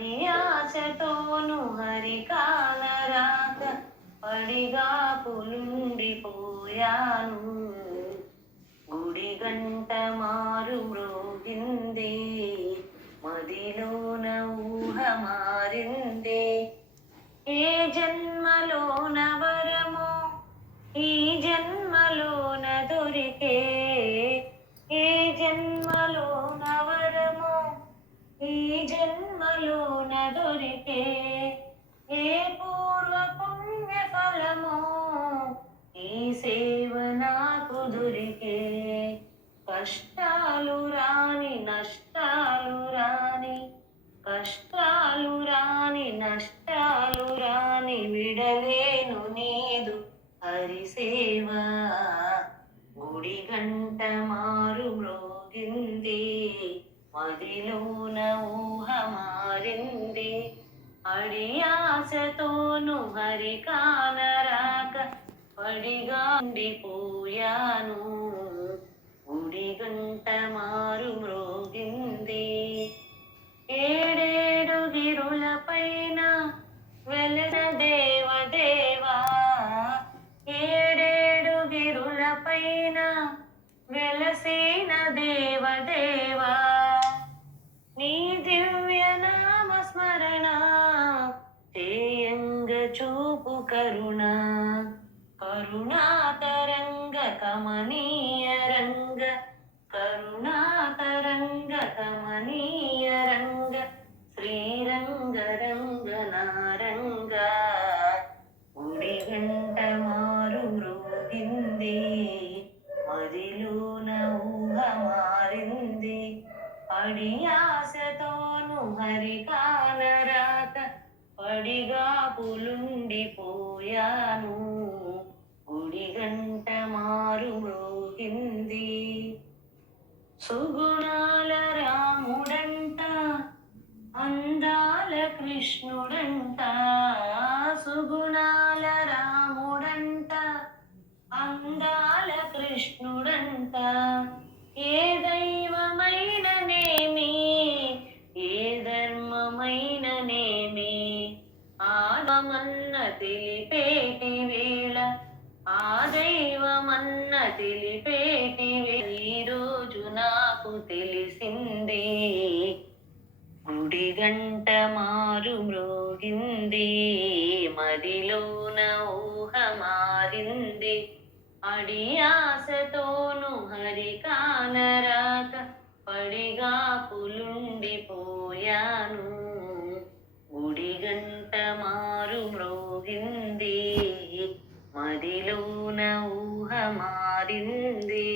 అది ఆశతోను హరికానరాక పడిగా పులుండిపోయాను. గుడి గంట మారు మ్రోగింది, మదిలోన ఊహ మారింది. ఏ జన్మలోన వరమో ఈ జన్మలోన దొరికే, ఏ జన్మలోన వరమో ఈ జన్మలోన దొరికే. ఏ పూర్వ పుణ్య ఫలమో ఈ సేవ నాకు దొరికే. కష్టాలు రాని నష్టాలు రాని, కష్టాలు రాని నష్టాలు రాని, విడలేను నీదు హరిసేవ. గుడి గంట మారు మ్రోగింది, మదిలోన ఊహ మారింది. అడి ఆశతోను హరి కానరాక పడిగా ఉండిపోయాను. గుడి గంట మారు మ్రోగింది. ఏడేడు గిరుల పైన వెలన దేవదేవా, ఏడేడు గిరుల పైన వెలసిన దేవదేవా. నీ దివ్య నామ స్మరణ చేయంగ చూపు కరుణ, కరుణాతరంగ కమనీయ రంగ, కరుణాతరంగ కమనీయ రంగ, శ్రీరంగ రంగనారంగ. గుడి గంట మారు మ్రోగింది, మదిలోన ఊహ మారింది. అడి ఆశతోను హరి కానరాక పడిగా పులుండిపోయాను. గుడి గంట మారు మ్రోగింది. సుగుణాల రాముడంట, అందాల కృష్ణుడంట, సుగుణాల రాముడంట, అందాల కృష్ణుడంట. ఏ దైవమైననేమి, ఏ ధర్మమైననేమి, ఆదమన్న తెలిపేటి వేళ, ఆ దైవమన్న తెలిపేటి వేళ ఈరోజు నాకు తెలిసింది. గుడి గంట మారు మ్రోగింది, మదిలోన ఊహ మారింది. అడి ఆశతోను హరి కానరాక పడిగా పులుండిపోయాను. గుడి గంట మారు మ్రోగింది, మదిలోన ఊహ మారింది.